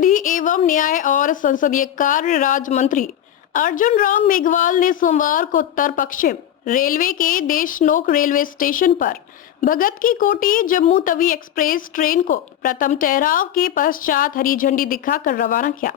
विधि एवं न्याय और संसदीय कार्य राज्य मंत्री अर्जुन राम मेघवाल ने सोमवार को उत्तर पश्चिम रेलवे के देशनोक रेलवे स्टेशन पर भगत की कोठी जम्मू तवी एक्सप्रेस ट्रेन को प्रथम ठहराव के पश्चात हरी झंडी दिखाकर रवाना किया।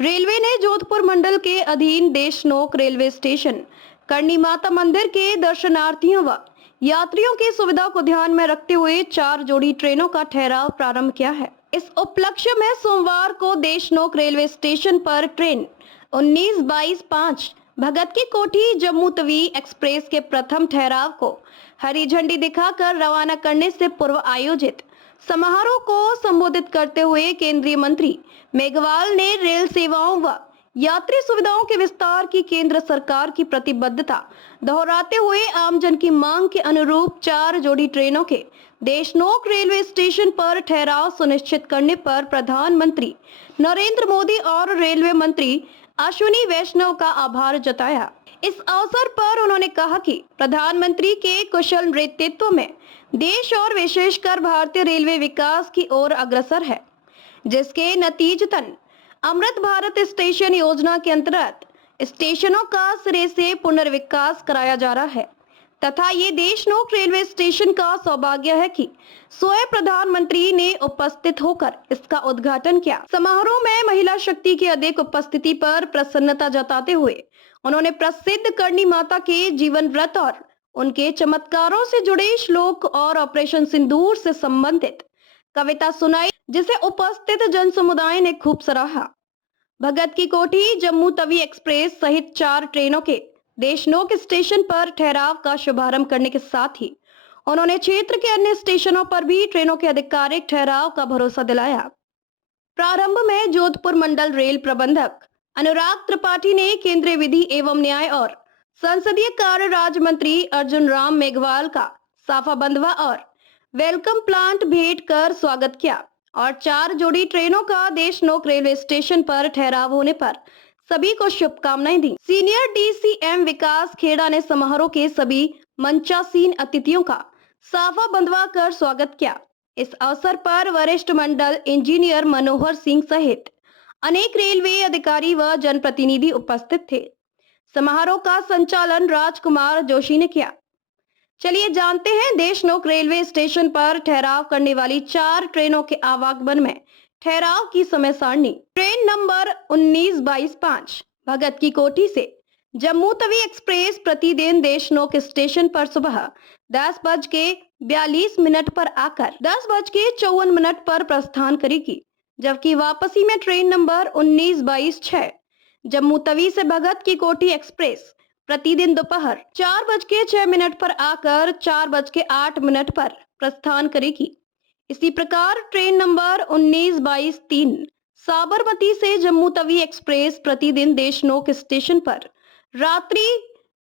रेलवे ने जोधपुर मंडल के अधीन देशनोक रेलवे स्टेशन करनी माता मंदिर के दर्शनार्थियों व यात्रियों की सुविधा को ध्यान में रखते हुए 4 जोड़ी ट्रेनों का ठहराव प्रारंभ किया है। इस उपलक्ष्य में सोमवार को देशनोक रेलवे स्टेशन पर ट्रेन 19-22-5 भगत की कोठी जम्मू तवी एक्सप्रेस के प्रथम ठहराव को हरी झंडी दिखाकर रवाना करने से पूर्व आयोजित समारोह को संबोधित करते हुए केंद्रीय मंत्री मेघवाल ने रेल सेवाओं व यात्री सुविधाओं के विस्तार की केंद्र सरकार की प्रतिबद्धता दोहराते हुए आमजन की मांग के अनुरूप 4 जोड़ी ट्रेनों के देशनोक रेलवे स्टेशन पर ठहराव सुनिश्चित करने पर प्रधानमंत्री नरेंद्र मोदी और रेलवे मंत्री अश्विनी वैष्णव का आभार जताया। इस अवसर पर उन्होंने कहा कि प्रधानमंत्री के कुशल नेतृत्व में देश और विशेषकर भारतीय रेलवे विकास की ओर अग्रसर है, जिसके नतीजतन अमृत भारत स्टेशन योजना के अंतर्गत स्टेशनों का सिरे से पुनर्विकास कराया जा रहा है तथा ये देशनोक रेलवे स्टेशन का सौभाग्य है कि स्वयं प्रधानमंत्री ने उपस्थित होकर इसका उद्घाटन किया। समारोह में महिला शक्ति की अधिक उपस्थिति पर प्रसन्नता जताते हुए उन्होंने प्रसिद्ध करनी माता के जीवन व्रत और उनके चमत्कारों से जुड़े श्लोक और ऑपरेशन सिंदूर से संबंधित कविता सुनाई, जिसे उपस्थित जन समुदाय ने खूब सराहा। भगत की कोठी जम्मू तवी एक्सप्रेस सहित 4 ट्रेनों के देशनोक स्टेशन पर ठहराव का शुभारंभ करने के साथ ही उन्होंने क्षेत्र के अन्य स्टेशनों पर भी ट्रेनों के आधिकारिक ठहराव का भरोसा दिलाया। प्रारंभ में जोधपुर मंडल रेल प्रबंधक अनुराग त्रिपाठी ने केंद्रीय विधि एवं न्याय और संसदीय कार्य राज्य मंत्री अर्जुन राम मेघवाल का साफा बंधवा और वेलकम प्लांट भेंट कर स्वागत किया और 4 जोड़ी ट्रेनों का देशनोक रेलवे स्टेशन पर ठहराव होने पर सभी को शुभकामनाएं दी। सीनियर डीसीएम विकास खेड़ा ने समारोह के सभी मंचासीन अतिथियों का साफा बंधवा कर स्वागत किया। इस अवसर पर वरिष्ठ मंडल इंजीनियर मनोहर सिंह सहित अनेक रेलवे अधिकारी व जनप्रतिनिधि उपस्थित थे। समारोह का संचालन राजकुमार जोशी ने किया। चलिए जानते हैं देशनोक रेलवे स्टेशन पर ठहराव करने वाली 4 ट्रेनों के आवागमन में ठहराव की समय सारणी। ट्रेन नंबर 19-22-5 भगत की कोठी से जम्मू तवी एक्सप्रेस प्रतिदिन देशनोक स्टेशन पर सुबह 10:42 पर आकर 10:54 पर प्रस्थान करेगी, जबकि वापसी में ट्रेन नंबर 19-22-6 जम्मू तवी से भगत की कोठी एक्सप्रेस प्रतिदिन दोपहर 4:06 पर आकर 4:08 पर प्रस्थान करेगी। इसी प्रकार ट्रेन नंबर 19-22-3 साबरमती से जम्मू तवी एक्सप्रेस प्रतिदिन देशनोक स्टेशन पर रात्रि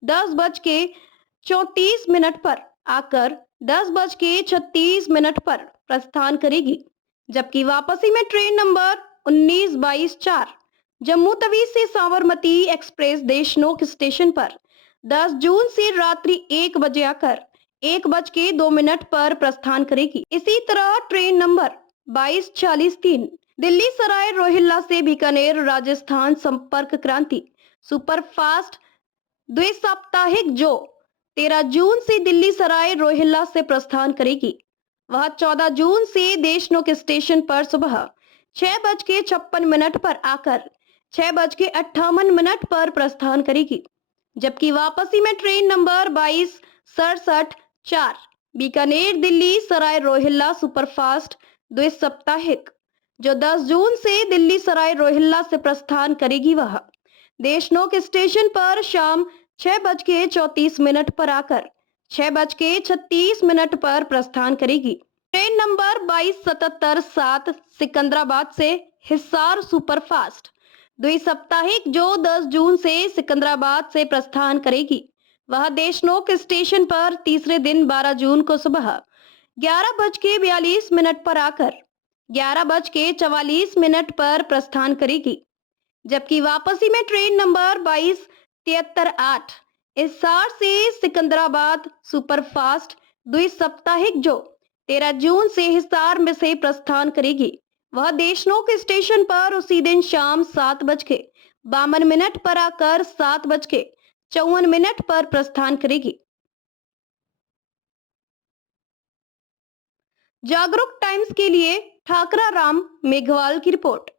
10:34 पर आकर 10:36 पर प्रस्थान करेगी, जबकि वापसी में ट्रेन नंबर 19-22-4 जम्मू तवी से साबरमती एक्सप्रेस देशनोक स्टेशन पर 10 जून से रात्रि 1 बजे आकर 1:02 पर प्रस्थान करेगी। इसी तरह ट्रेन नंबर 22-46-3 दिल्ली सराय रोहिल्ला से बीकानेर राजस्थान संपर्क क्रांति सुपरफास्ट द्विसाप्ताहिक जो 13 जून से दिल्ली सराय रोहिल्ला से प्रस्थान करेगी, वह 14 जून से देशनोक स्टेशन पर सुबह 6:56 पर आकर 6:58 पर प्रस्थान करेगी, जबकि वापसी में train number 22-67-4 Bikaner Delhi Sarai Rohilla superfast द्विसाप्ताहिक जो 10 जून से दिल्ली सराय रोहिल्ला से प्रस्थान करेगी, वह देशनोक स्टेशन पर शाम 6:34 पर आकर 6:36 पर प्रस्थान करेगी। ट्रेन नंबर 22-77-7 सिकंदराबाद से हिसार सुपरफास्ट द्विसाप्ताहिक जो 10 जून से सिकंदराबाद से प्रस्थान करेगी, वह देशनोक स्टेशन पर तीसरे दिन 12 जून को सुबह 11:42 पर आकर 11:44 पर प्रस्थान करेगी, जबकि वापसी में ट्रेन नंबर 22-73-8 हिसार से सिकंदराबाद सुपरफास्ट द्विसाप्ताहिक जो 13 जून से हिसार में से प्रस्थान करेगी, वह देशनोक स्टेशन पर उसी दिन शाम 7:52 पर आकर 7:54 पर प्रस्थान करेगी। जागरूक टाइम्स के लिए ठाकरा राम मेघवाल की रिपोर्ट।